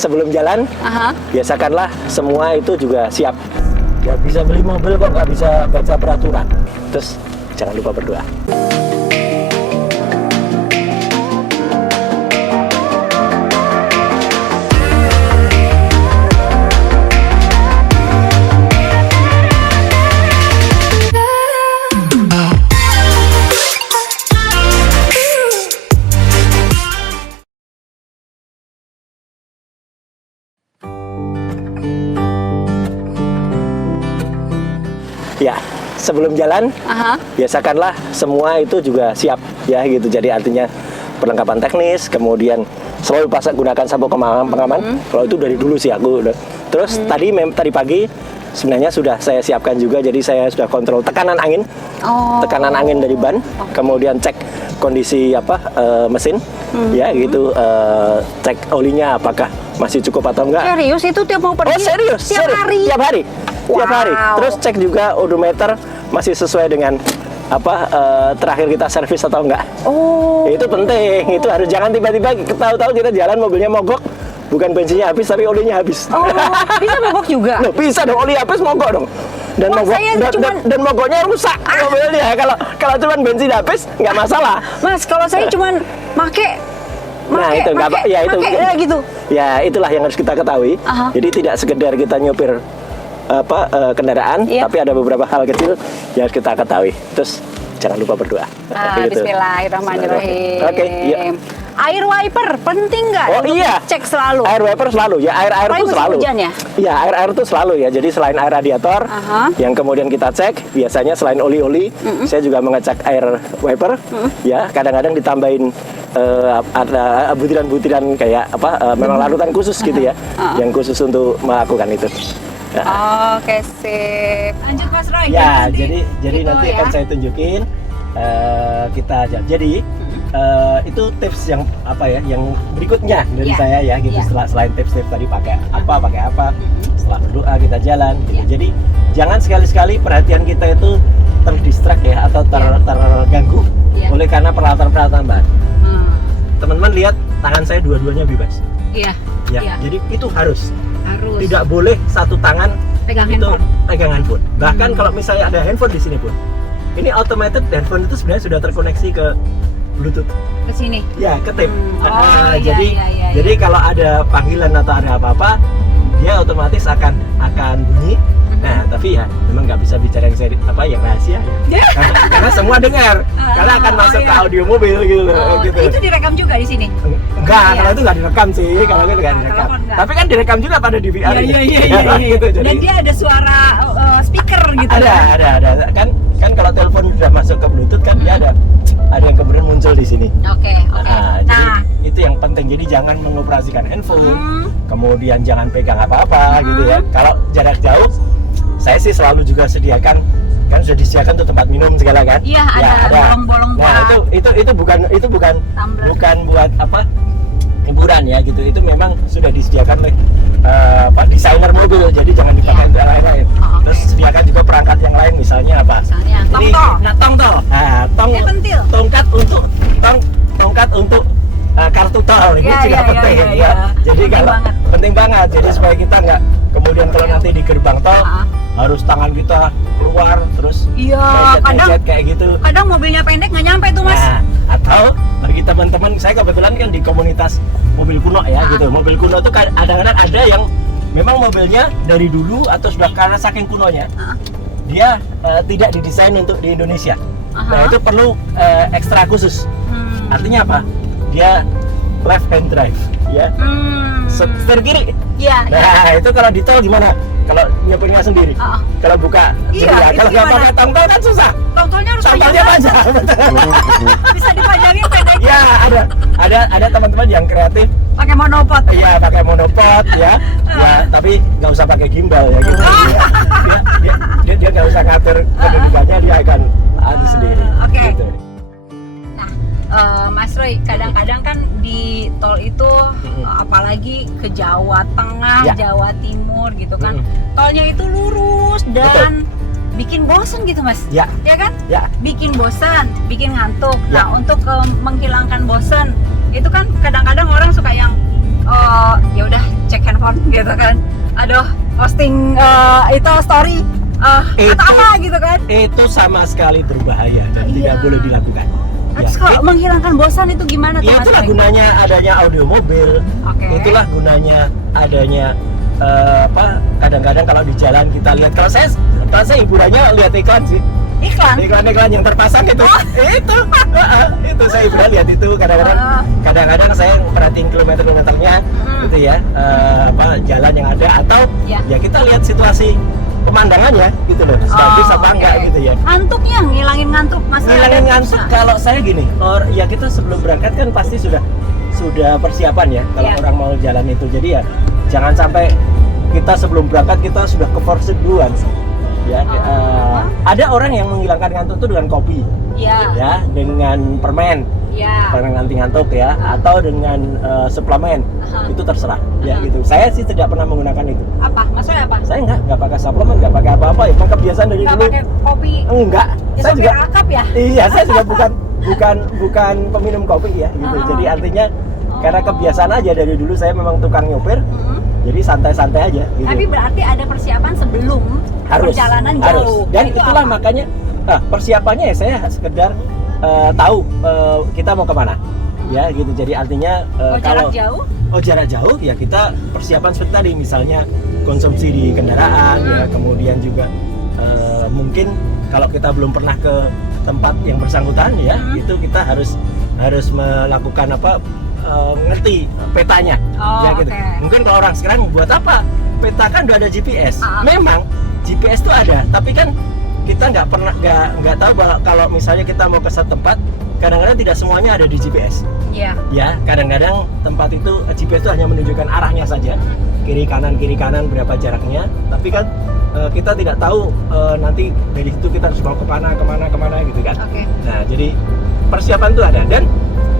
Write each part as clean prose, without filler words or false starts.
sebelum jalan, biasakanlah semua itu juga siap. Gak bisa beli mobil kok nggak bisa baca peraturan. Terus jangan lupa berdoa. Ya, sebelum jalan, biasakanlah semua itu juga siap ya gitu. Jadi artinya perlengkapan teknis, kemudian selalu gunakan sabuk pengaman. Kalau itu dari dulu sih aku udah. Terus tadi pagi sebenarnya sudah saya siapkan juga. Jadi saya sudah kontrol tekanan angin, tekanan angin dari ban, kemudian cek kondisi mesin, ya gitu, cek olinya apakah masih cukup atau enggak. Serius itu tiap mau pergi? Oh serius, tiap hari. Tiap hari. Terus cek juga odometer masih sesuai dengan terakhir kita servis atau enggak. Itu penting. Itu harus, jangan tiba-tiba tahu-tahu kita jalan mobilnya mogok, bukan bensinnya habis tapi olinya habis. Bisa mogok juga? Loh, bisa dong, oli habis mogok dong. Dan dan mogoknya rusak mobilnya. Kalau cuma bensin habis nggak masalah. Mas, kalau saya cuma gitu. Ya, itulah yang harus kita ketahui. Jadi tidak sekedar kita nyopir kendaraan, tapi ada beberapa hal kecil yang harus kita ketahui. Terus jangan lupa berdoa. Gitu. Bismillahirrahmanirrahim. Oke, iya. Air wiper penting nggak? Oh iya. Cek selalu. Air wiper selalu. Ya, air itu selalu. Hujan ya? Iya, air itu selalu ya. Jadi selain air radiator yang kemudian kita cek, biasanya selain oli-oli, saya juga mengecek air wiper. Ya, kadang-kadang ditambahin ada butiran-butiran kayak memang larutan khusus gitu ya, yang khusus untuk melakukan itu. Oke, sip. Lanjut Mas Roy. Ya, jadi nanti akan saya tunjukin kita aja. Jadi itu tips yang yang berikutnya dari saya ya gitu. Selain tips-tips tadi pakai apa, setelah berdoa kita jalan gitu. Jadi jangan sekali-sekali perhatian kita itu terdistrak ya atau terganggu oleh karena peralatan-peralatan bahan. Teman-teman lihat tangan saya dua-duanya bebas. Iya. Jadi itu harus. Tidak boleh satu tangan pegang handphone. Bahkan kalau misalnya ada handphone di sini pun, ini automated handphone itu sebenarnya sudah terkoneksi ke Bluetooth. Ke sini? Ya, ke tape. Jadi kalau ada panggilan atau ada apa-apa, dia otomatis akan bunyi. Nah, tapi ya memang nggak bisa bicara yang rahasia ya. Karena semua dengar. Karena akan masuk ke audio mobil gitu. Itu direkam juga di sini? Enggak, kalau itu nggak direkam sih. Kalau itu nggak direkam. Tapi kan direkam juga pada DVR. Iya. Gitu, dan dia ada suara speaker gitu. Ada. Kan kalau telepon sudah masuk ke Bluetooth kan dia ada yang kemudian muncul di sini. Oke. Jadi itu yang penting. Jadi jangan mengoperasikan handphone. Kemudian jangan pegang apa-apa gitu ya. Kalau jarak jauh, saya sih selalu juga sediakan, kan sudah disediakan tuh tempat minum segala kan? Iya, ada bolong-bolong. Nah, itu bukan buat hiburan ya gitu. Itu memang sudah disediakan oleh desainer mobil. Jadi jangan dipakai untuk lain-lain. Terus sediakan juga perangkat yang lain, misalnya apa? Tongkat untuk kartu tol ini juga penting ya. Jadi penting banget. Jadi supaya kita nggak kemudian kalau nanti di gerbang tol harus tangan kita keluar terus kadang kayak gitu. Kadang mobilnya pendek nggak nyampe tuh Mas. Atau bagi teman-teman, saya kebetulan kan di komunitas mobil kuno ya gitu. Mobil kuno tuh kadang-kadang ada yang memang mobilnya dari dulu atau sudah karena saking kunonya dia tidak didesain untuk di Indonesia. Nah itu perlu ekstra khusus. Artinya apa? Dia left hand drive ya. Setir kiri. Nah itu kalau di tol gimana? Kalau nyetirnya sendiri, kalau buka kalau nggak pakai tongtol kan susah. Tongtolnya harus panjang. Bisa dipajangin pendek. Ya ada teman-teman yang kreatif pakai monopod. Iya pakai monopod ya. Tapi nggak usah pakai gimbal ya gitu. Dia nggak usah ngatur kedudukannya, dia akan adu sendiri. Gitu. Mas Roy, kadang-kadang kan di tol itu apalagi ke Jawa Tengah, Jawa Timur gitu kan, tolnya itu lurus dan bikin bosan gitu Mas, ya kan? Bikin bosan, bikin ngantuk. Nah untuk menghilangkan bosan itu kan kadang-kadang orang suka yang ya udah cek telepon gitu kan. Aduh, posting itu story atau apa gitu kan. Itu sama sekali berbahaya dan tidak boleh dilakukan. Terus kalau menghilangkan bosan itu gimana tuh ya, Mas? Itulah gunanya adanya audio mobil. Itulah gunanya adanya kadang-kadang kalau di jalan kita lihat, kalau saya hiburannya lihat iklan sih. Iklan yang terpasang itu. Itu saya hiburan lihat itu kadang-kadang saya perhatiin kilometernya gitu ya, jalan yang ada atau ya kita lihat situasi pemandangannya gitu loh, bagus apa enggak gitu ya. Ngantuknya, ngilangin ngantuk Mas. Ngilangin ngantuk kalau saya gini, ya kita sebelum berangkat kan pasti sudah persiapan ya kalau orang mau jalan itu. Jadi ya jangan sampai kita sebelum berangkat kita sudah ke force duluan. Ya, ada orang yang menghilangkan ngantuk itu dengan kopi, ya, dengan permen, permen anti ngantuk ya, atau dengan suplemen, itu terserah, ya gitu. Saya sih tidak pernah menggunakan itu. Apa? Maksudnya apa? Saya nggak pakai suplemen, nggak pakai apa-apa ya. Memang kebiasaan dari dulu. Nggak pakai kopi? Enggak. Saya juga akap ya? Iya, saya juga bukan peminum kopi ya, gitu. Jadi artinya karena kebiasaan aja dari dulu saya memang tukang nyopir. Jadi santai-santai aja gitu. Tapi berarti ada persiapan sebelum perjalanan jauh. Dan itulah makanya persiapannya ya saya sekedar tahu kita mau kemana. Ya gitu. Jadi artinya kalau jarak jauh ya kita persiapan seperti tadi, misalnya konsumsi di kendaraan ya, kemudian juga mungkin kalau kita belum pernah ke tempat yang bersangkutan ya, itu kita harus melakukan ngerti petanya, ya gitu. Mungkin kalau orang sekarang buat apa? Peta kan udah ada GPS. Memang GPS itu ada, tapi kan kita nggak tahu bahwa kalau misalnya kita mau ke satu tempat, kadang-kadang tidak semuanya ada di GPS. Ya, kadang-kadang tempat itu GPS itu hanya menunjukkan arahnya saja, kiri kanan berapa jaraknya, tapi kan kita tidak tahu nanti dari situ kita harus mau kemana gitu kan. Nah, jadi persiapan itu ada. Dan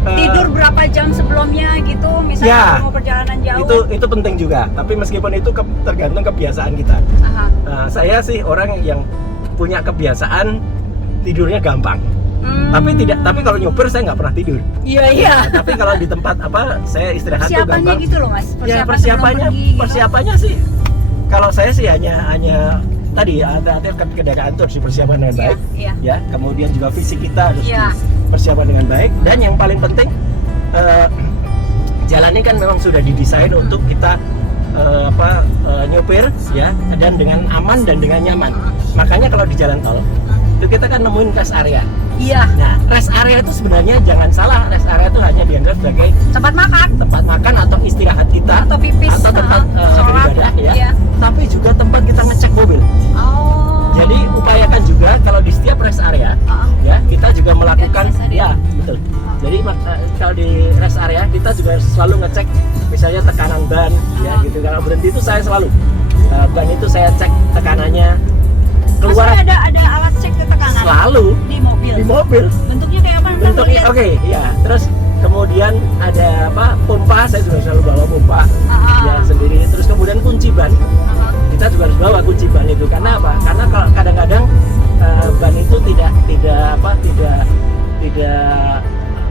tidur berapa jam sebelumnya gitu, misalnya mau perjalanan jauh. Itu penting juga, tapi meskipun itu tergantung kebiasaan kita. Saya sih orang yang punya kebiasaan tidurnya gampang. Tapi kalau nyopir saya nggak pernah tidur. Iya. Tapi kalau di tempat saya istirahat tuh gampang. Persiapannya gitu loh Mas. Persiapannya sih kalau saya sih hanya tadi hati-hati kendaraan itu harus dipersiapkan dengan baik. Ya, kemudian juga fisik kita harus dipersiapkan dengan baik, dan yang paling penting jalan ini kan memang sudah didesain untuk kita nyopir ya, dan dengan aman dan dengan nyaman. Makanya kalau di jalan tol itu kita kan nemuin rest area. Nah, rest area itu sebenarnya jangan salah, rest area itu hanya dianggap sebagai tempat makan atau istirahat kita, atau pipis, atau tempat beribadah ya. Tapi juga tempat kita ngecek mobil. Jadi upayakan juga kalau di setiap rest area ya kita juga melakukan betul. Jadi kalau di rest area kita juga selalu ngecek misalnya tekanan ban ya gitu. Kalau berhenti itu saya selalu ban itu saya cek tekanannya. Keluar ada alat cek tekanan selalu di mobil. Bentuknya kayak apa? Bentuknya ya. Terus kemudian ada pompa, saya juga selalu bawa pompa ya sendiri. Terus kemudian kunci ban. Kita juga harus bawa kunci ban itu. Karena apa? Karena kalau kadang-kadang ban itu tidak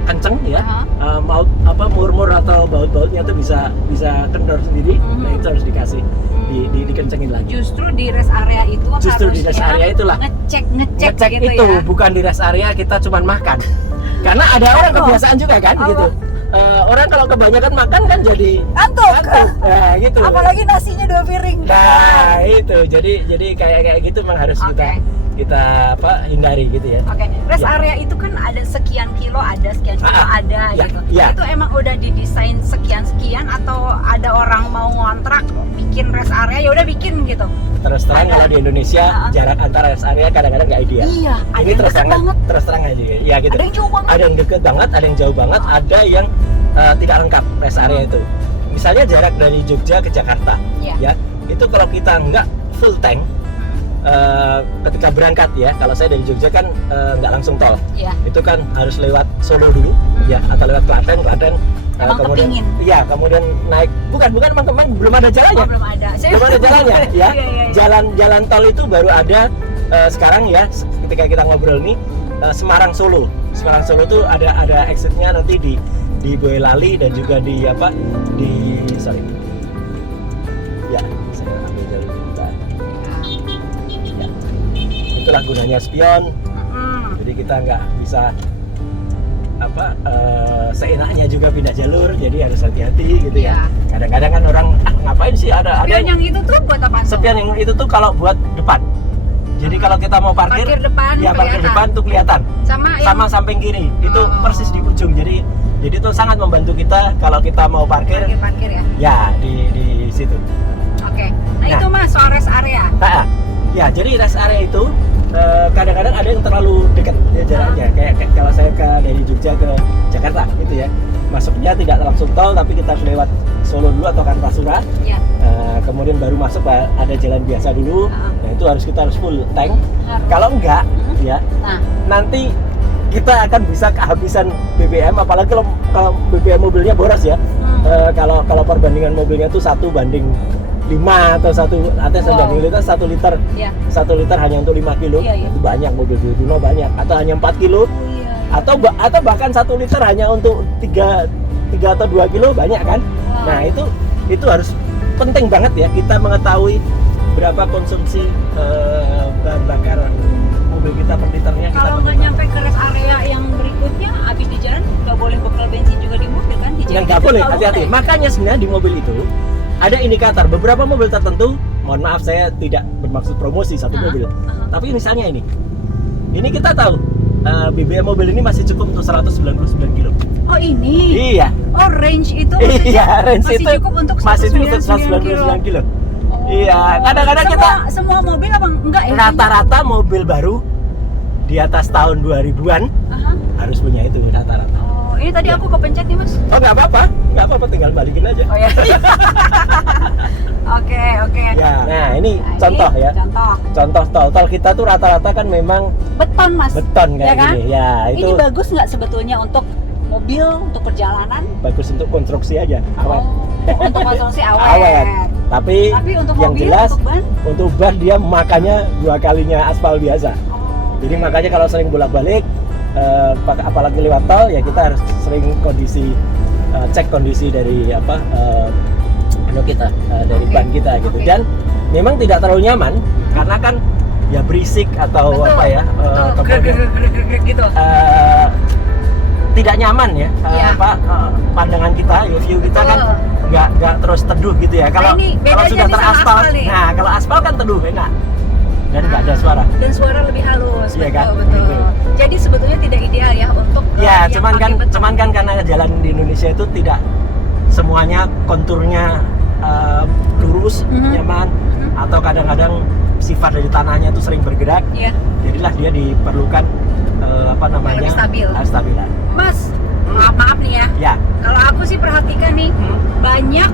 kenceng ya. Murmur atau baut-bautnya itu bisa kendor sendiri. Nah, itu harus dikasih dikencengin lagi. Justru di rest area itu di rest area itulah ngecek gitu itu ya. Bukan di rest area kita cuman makan. Karena ada orang kebiasaan juga kan gitu. Orang kalau kebanyakan makan kan jadi ngantuk. Gitu. Apalagi nasinya 2 piring. Nah, itu. Jadi kayak gitu memang harus kita hindari gitu ya. Rest area itu kan ada sekian kilo gitu. Itu emang udah didesain sekian atau ada orang mau ngontrak bikin rest area ya udah bikin gitu. Terus terang kalau di Indonesia jarak antara rest area kadang-kadang nggak ideal. Ini terus terang aja ya gitu. Ada yang jauh banget. Ada yang deket banget, ada yang jauh banget, ada yang tidak lengkap rest area itu. Misalnya jarak dari Jogja ke Jakarta, ya itu kalau kita nggak full tank ketika berangkat ya, kalau saya dari Jogja kan nggak langsung tol, itu kan harus lewat Solo dulu, ya atau lewat Klaten, kemudian kemudian naik bukan teman-teman belum ada jalannya, belum ada jalannya ya. Jalan tol itu baru ada sekarang ya, ketika kita ngobrol nih Semarang Solo itu ada exitnya nanti di Boyolali dan juga di itulah gunanya spion. Jadi kita nggak bisa seenaknya juga pindah jalur, jadi harus hati-hati gitu ya. Kadang-kadang kan orang ngapain sih ada yang itu tuh buat apa? Spion yang itu tuh kalau buat depan. Jadi kalau kita mau parkir depan, ya parkir depan tuh kelihatan. Sama samping kiri itu persis di ujung. Jadi itu sangat membantu kita kalau kita mau parkir ya. Ya di situ. Oke. Nah itu Mas soal rest area. Ya jadi rest area itu kadang-kadang ada yang terlalu dekat ya jaraknya. Kayak kalau saya dari Jogja ke Jakarta gitu ya. Masuknya tidak langsung tol tapi kita harus lewat Solo dulu atau Kartasura. Kemudian baru masuk ada jalan biasa dulu. Nah itu kita harus full tank. Kalau enggak ya nanti kita akan bisa kehabisan BBM, apalagi kalau BBM mobilnya boros ya. Kalau perbandingan mobilnya tuh 1:5 atau 1 liter 1 liter. 1 liter hanya untuk 5 kilo. Itu banyak mobil Duno banyak, atau hanya 4 kilo. Atau bahkan 1 liter hanya untuk 3 atau 2 kilo banyak kan. Nah itu harus penting banget ya kita mengetahui berapa konsumsi bahan bakar mobil kita per liternya. Kalau nggak nyampe ke rest area yang berikutnya, habis di jalan nggak boleh bekal bensin juga di mobil kan? Nggak boleh, hati-hati. Makanya sebenarnya di mobil itu ada indikator. Beberapa mobil tertentu, mohon maaf saya tidak bermaksud promosi satu mobil, tapi misalnya ini kita tahu BBM mobil ini masih cukup untuk 199 kilo. Oh ini? Iya. Oh range itu iya, range masih itu cukup untuk 199 kilo. Iya, kadang-kadang kita semua mobil apa enggak ya? Rata-rata mobil baru di atas tahun 2000-an harus punya itu rata-rata. Oh, ini tadi aku kepencet nih Mas. Oh nggak apa-apa, tinggal balikin aja. Oh ya. Oke. Ya, nah ini contoh ya. Contoh tol kita tuh rata-rata kan memang beton Mas. Beton kayak ya kan? gini. Ya itu. Ini bagus nggak sebetulnya untuk mobil, untuk perjalanan? Bagus untuk konstruksi aja. Awet. Untuk konstruksi awet. Tapi untuk yang mobil, jelas untuk ban dia makanya 2 kalinya aspal biasa. Jadi makanya kalau sering bolak-balik apalagi lewat tol ya kita harus sering cek kondisi dari dari ban kita gitu. Dan memang tidak terlalu nyaman karena kan ya berisik atau gitu. Tidak nyaman ya, pandangan kita, view kita kan nggak terus teduh gitu ya. Kalau sudah teraspal, kalau aspal kan teduh enak dan nggak ada suara. Dan suara lebih halus, betul. Gitu. Jadi sebetulnya tidak ideal ya untuk. Ya, cuman kan karena jalan di Indonesia itu tidak semuanya konturnya lurus, nyaman, atau kadang-kadang sifat dari tanahnya itu sering bergerak. Jadilah dia diperlukan stabilan. Mas, maaf nih ya. Kalau aku sih perhatikan nih, banyak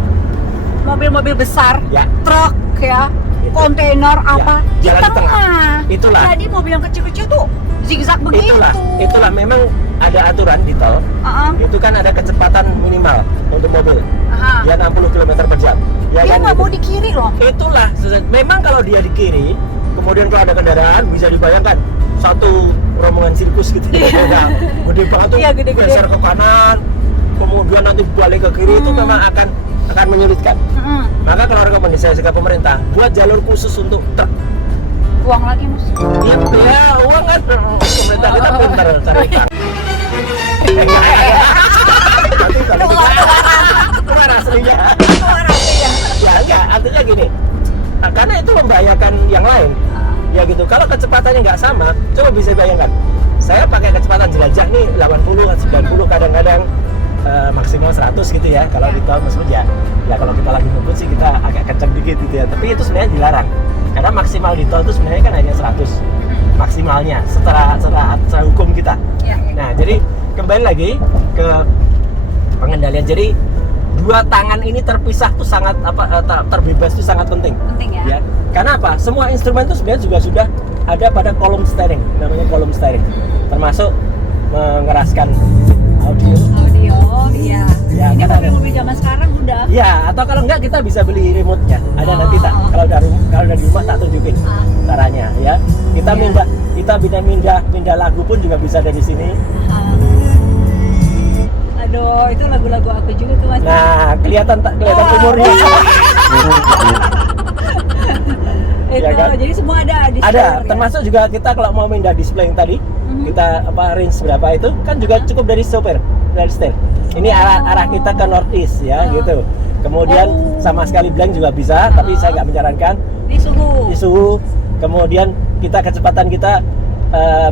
mobil-mobil besar, truk ya, kontainer di tengah. Itulah. Jadi mobil yang kecil-kecil tuh zigzag begitu. Itulah memang ada aturan di tol. Itu kan ada kecepatan minimal untuk mobil. Ya 60 km per jam. Dia nggak mau di kiri loh. Itulah. Memang kalau dia di kiri, kemudian kalau ada kendaraan bisa dibayangkan satu rombongan sirkus gitu. Gede banget tuh, geser ke kanan, kemudian nanti balik ke kiri, itu memang akan menyulitkan. Maka kalau rekomendasi saya ke pemerintah buat jalur khusus untuk truk. Uang lagi Mas. Ya uang kan pemerintah kita pintar cari kan. Keluar aslinya. Ya enggak, artinya gini. Karena itu membahayakan yang lain. Ya gitu. Kalau kecepatannya nggak sama, coba bisa bayangkan. Saya pakai kecepatan jelajah nih 80, 90 kadang-kadang maksimal 100 gitu ya. Kalau di tol maksudnya ya kalau kita lagi ngebut sih kita agak kenceng dikit gitu ya. Tapi itu sebenarnya dilarang. Karena maksimal di tol itu sebenarnya kan hanya 100 maksimalnya secara hukum kita. Nah, jadi kembali lagi ke pengendalian. Jadi dua tangan ini terpisah tuh sangat terbebas itu sangat penting. Ya. Karena apa? Semua instrumen itu sebenarnya juga sudah ada pada kolom steering, namanya kolom steering. Termasuk mengeraskan audio. Iya. Ya, ini mobil zaman sekarang udah. Ya, atau kalau enggak kita bisa beli remote-nya. Ada nanti kalau dari rumah tak tunjukin caranya ya. Kita pindah lagu pun juga bisa dari sini. Aduh, itu lagu-lagu aku juga tuh Mas. Nah, kelihatan umurnya. Itu, ya kan? Jadi semua ada di Ada, termasuk juga kita kalau mau pindah display yang tadi, kita range berapa itu kan juga cukup dari sopir, dari setir. Ini arah kita ke northeast ya gitu. Kemudian sama sekali blank juga bisa, tapi saya nggak menyarankan. Di suhu. Kemudian kita kecepatan kita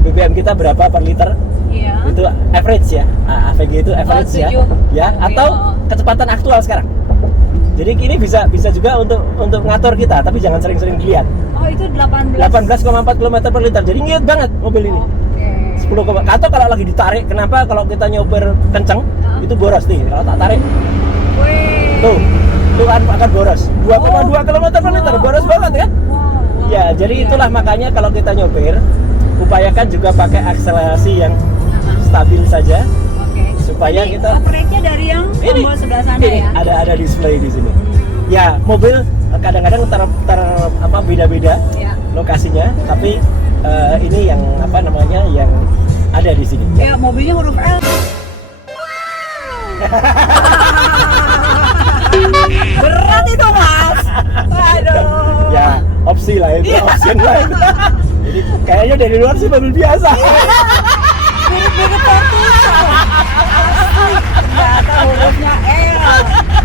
BBM kita berapa per liter? Iya. Itu average ya. AVG itu average ya. Ya, atau kecepatan aktual sekarang. Jadi ini bisa juga untuk ngatur kita, tapi jangan sering-sering dilihat. Oh, itu 18,4 km per liter. Jadi ngiut banget mobil ini. 10 atau kalau lagi ditarik, kenapa kalau kita nyopir kenceng itu boros nih. Kalau tak tarik. Tuh kan akan boros. 2,2 km per liter, boros banget kan? Ya, jadi itulah makanya kalau kita nyopir, upayakan juga pakai akselerasi yang stabil saja. Supaya ini kita operate-nya dari yang tombol sebelah sana ini, ya. ada display di sini. Ya, mobil kadang-kadang beda-beda lokasinya, tapi ini yang yang ada di sini. Ya, mobilnya huruf L. Berat itu, Mas. Aduh. Ya, opsi lah itu, option lah itu. Jadi kayaknya dari luar sih mobil biasa. Mirip-mirip Fortuner. Ternyata hurufnya L.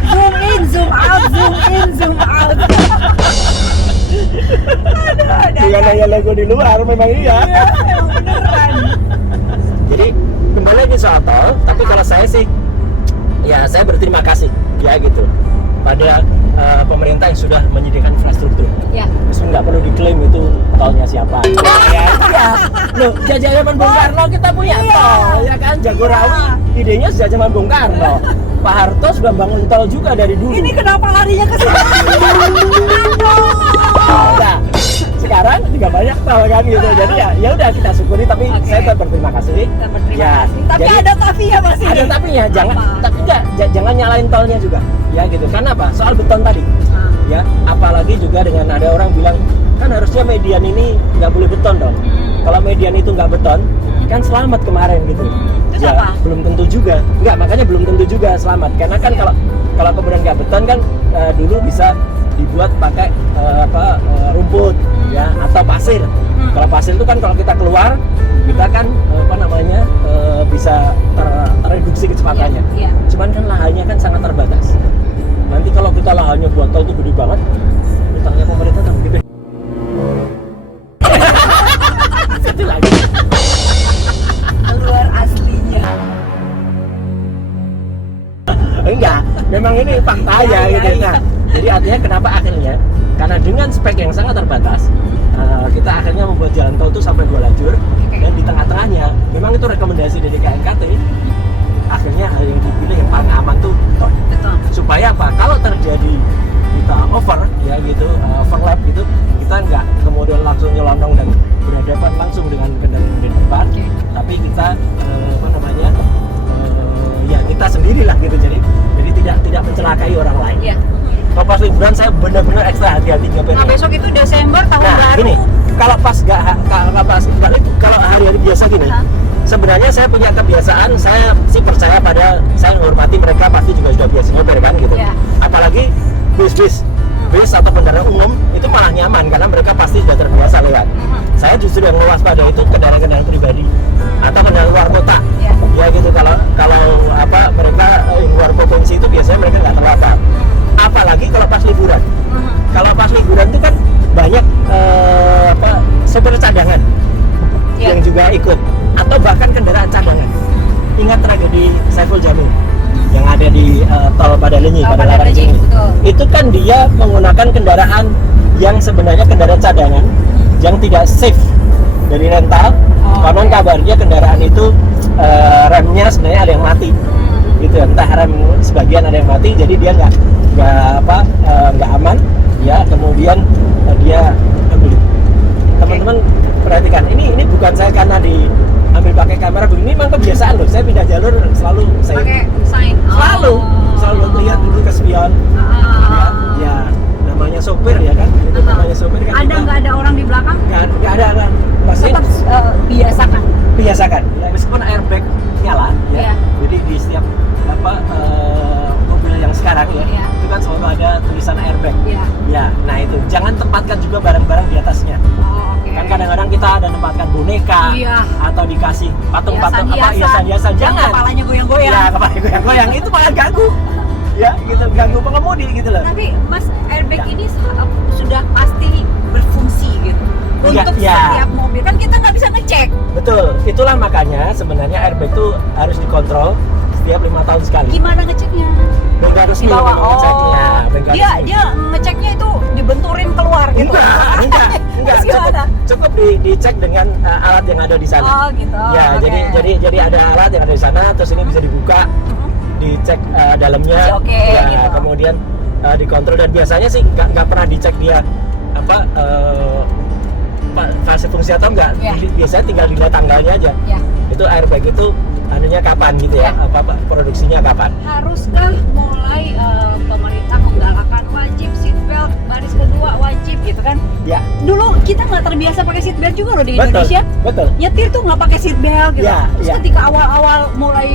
Zoom in, zoom out, zoom in, zoom out. Bukan hanya logo di luar, memang iya. Emang beneran. Jadi kembali lagi soal tol, tapi kalau saya sih, ya saya berterima kasih ya gitu pada pemerintah yang sudah menyediakan infrastruktur. Ya. Terus nggak perlu diklaim itu tolnya siapa. Ya. Loh, zaman Bung Karno kita punya tol, ya kan? Jagorawi idenya sejak zaman Bung Karno. Pak Harto sudah bangun tol juga dari dulu. Ini kenapa larinya ke sini? Nah, sekarang juga banyak tol kan gitu. Jadi ya udah kita syukuri, tapi saya tetap berterima kasih. Tapi jadi, ada tapinya Mas. Ada tapinya, jangan nyalain tolnya juga. Ya gitu. Karena apa? Soal beton tadi. Ya, apalagi juga dengan ada orang bilang kan harusnya median ini nggak boleh beton dong. Kalau median itu nggak beton, kan selamat kemarin gitu. Terus ya, apa? Belum tentu juga. Nggak, makanya belum tentu juga selamat. Karena kan kalau kemudian nggak beton kan dulu bisa dibuat pakai rumput ya atau pasir. Kalau pasir itu kan kalau kita keluar kita kan bisa tereduksi kecepatannya. Cuman kan lahannya kan sangat terbatas. Nanti kalau kita lahannya buat tol itu gede banget, utangnya pemerintah tambah gede. Itu lagi. Keluar aslinya. Enggak, memang ini fakta ya gitu. Nah, jadi artinya kenapa akhirnya? Karena dengan spek yang sangat terbatas, kita akhirnya membuat jalan tol itu sampai 2 lajur dan di tengah-tengahnya, memang itu rekomendasi dari KNKT. Akhirnya yang dipilih yang paling aman tuh tol. Supaya apa? Kalau terjadi kita over ya gitu, overlap gitu, kita nggak kemudian langsung nyelonong dan berhadapan langsung dengan kendaraan di depan, tapi kita ya kita sendirilah gitu. Jadi tidak mencelakai orang lain. Iya. Kalau pas liburan saya benar-benar ekstra hati-hati nyopir. Nah, besok itu Desember tahun baru. Ini kalau kalau hari-hari biasa gini, sebenarnya saya punya kebiasaan, saya sih percaya pada, saya menghormati mereka pasti juga sudah biasa nyopir kan gitu. Apalagi bis atau kendaraan umum itu malah nyaman karena mereka pasti sudah terbiasa lewat. Saya justru yang mewaspada itu kendaraan pribadi atau kendaraan luar kota. Ya gitu, kalau mereka luar provinsi itu biasanya mereka nggak terlambat. Apalagi kalau pas liburan. Kalau pas liburan itu kan banyak sopir cadangan yang juga ikut, atau bahkan kendaraan cadangan. Ingat tragedi Saiful Jamil yang ada di tol Padalenyi, pada Larang ini. Itu kan dia menggunakan kendaraan yang sebenarnya kendaraan cadangan yang tidak safe dari rental. Konon kabarnya kendaraan itu remnya sebenarnya ada yang mati. Gitu, entah rem sebagian ada yang mati, jadi dia nggak aman ya. Kemudian dia teman-teman perhatikan, ini bukan saya karena diambil pakai kamera begini, memang kebiasaan loh. Saya pindah jalur selalu saya pakai sign. selalu lihat dulu ke spion. Ya namanya sopir ya kan, itu namanya sopir kan. Ada nggak ada orang di belakang? Nggak ada kan. Maksudnya Tetap biasakan ya, meskipun airbag nyala ya. Jadi di setiap mobil yang sekarang ya, itu kan selalu ada tulisan airbag. Ya, nah itu jangan tempatkan juga barang-barang di atasnya. Kan Iya. atau dikasih patung-patung apa Hiasan-hiasan. hiasan-hiasan, jangan. Kepalanya goyang-goyang. Ya, kepalanya goyang-goyang itu malah ganggu. Ya, gitu, ganggu pengemudi gitu loh. Tapi Mas, airbag ini sudah pasti berfungsi gitu. Enggak, Untuk ya. setiap mobil kan kita nggak bisa ngecek. Betul, itulah makanya sebenarnya airbag itu harus dikontrol setiap 5 tahun sekali. Gimana ngeceknya? Bengkel resmi Di bawah. memang ngeceknya, bengkel Dia resmi. dia ngeceknya itu dibenturin keluar gitu. Enggak, Terus cukup, gimana? cukup dicek dengan alat yang ada di sana. Oh gitu. Ya, Oke. jadi ada alat yang ada di sana, terus ini bisa dibuka, dicek dalamnya, Masih oke, ya, gitu. kemudian dikontrol, dan biasanya sih nggak pernah dicek dia apa fase fungsi atau enggak. Ya. Biasanya tinggal dilihat tanggalnya aja. Ya. Itu airbag itu anunya kapan gitu ya, Ya. apa produksinya kapan. Haruskah mulai pemerintah menggalakkan wajib seatbelt baris kedua wajib gitu kan? Ya, Dulu kita nggak terbiasa pakai seatbelt juga loh di betul, Indonesia. betul. Nyetir tuh nggak pakai seatbelt gitu. Ya, Terus ya. ketika awal-awal mulai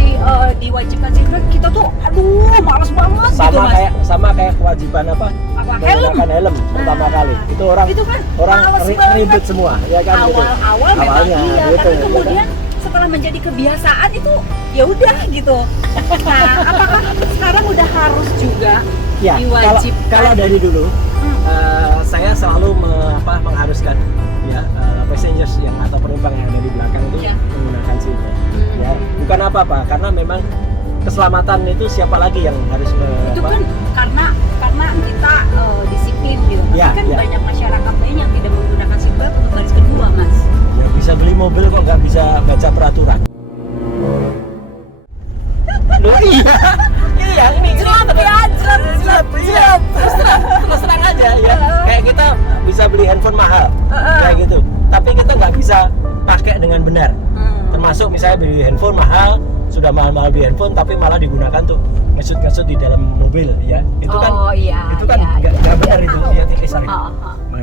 diwajibkan seatbelt, kita tuh aduh males banget gitu Mas. Sama kayak kewajiban apa? Apa helm? Menggunakan helm pertama kali. Itu orang Itu kan males ribet banget. semua, ya kan gitu. Awal-awal memang Awalnya, iya, gitu, tapi gitu. kemudian setelah menjadi kebiasaan itu ya udah gitu. Nah, apakah sekarang udah harus juga Ya, diwajibkan? kalau dari dulu saya selalu mengharuskan ya passengers yang atau penumpang yang ada di belakang itu Ya. menggunakan seatbelt. Hmm. Ya, bukan apa-apa, karena memang keselamatan itu siapa lagi yang harus Itu kan karena kita disiplin gitu. Tapi Ya, kan ya. banyak masyarakat lain yang tidak menggunakan seatbelt untuk baris kedua, Mas. ya bisa beli mobil kok nggak bisa baca peraturan. Loh, iya ini Jelap ya, jelap. iya. Terus terang aja ya, kayak kita bisa beli handphone mahal kayak gitu, tapi kita nggak bisa pakai dengan benar. Termasuk misalnya beli handphone mahal, sudah mahal-mahal beli handphone tapi malah digunakan tuh ngesut-ngesut di dalam mobil ya, itu kan itu kan nggak benar itu ya, tipis hari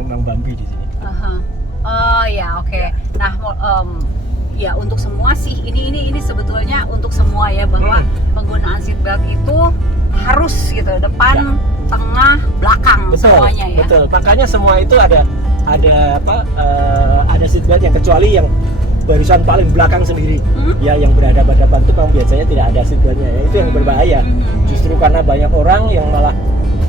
Mang Bambi di sini. Oh ya, oke. Nah, ya untuk semua sih ini sebetulnya untuk semua ya, bahwa penggunaan seatbelt itu harus gitu, depan, tengah, belakang, Betul, semuanya ya. betul. Makanya semua itu ada seatbelt yang, kecuali yang barisan paling belakang sendiri, ya yang berhadapan-hadapan itu memang biasanya tidak ada seatbeltnya ya, itu yang berbahaya. Justru karena banyak orang yang malah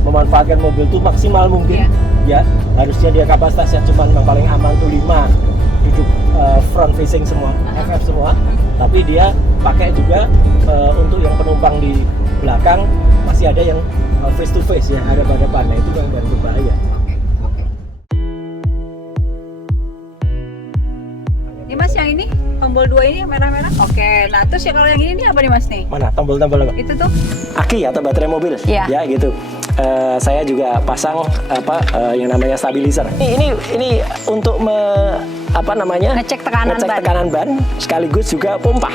memanfaatkan mobil itu maksimal mungkin, ya harusnya dia kapasitasnya cuma yang paling aman tuh 5, duduk front facing semua, FF semua, tapi dia pakai juga untuk yang penumpang di belakang masih ada yang face to face ya, hadapan-hadapan. Nah, itu yang baru berbahaya. Ini Mas, yang ini tombol 2 ini yang merah-merah. Oke, nah terus ya kalau yang ini nih apa nih Mas nih? Mana tombol-tombol apa? Itu tuh Aki atau baterai mobil, Iya. ya gitu. Saya juga pasang yang namanya stabilizer. Ini untuk ngecek ngecek tekanan ban. tekanan ban, sekaligus juga pompa.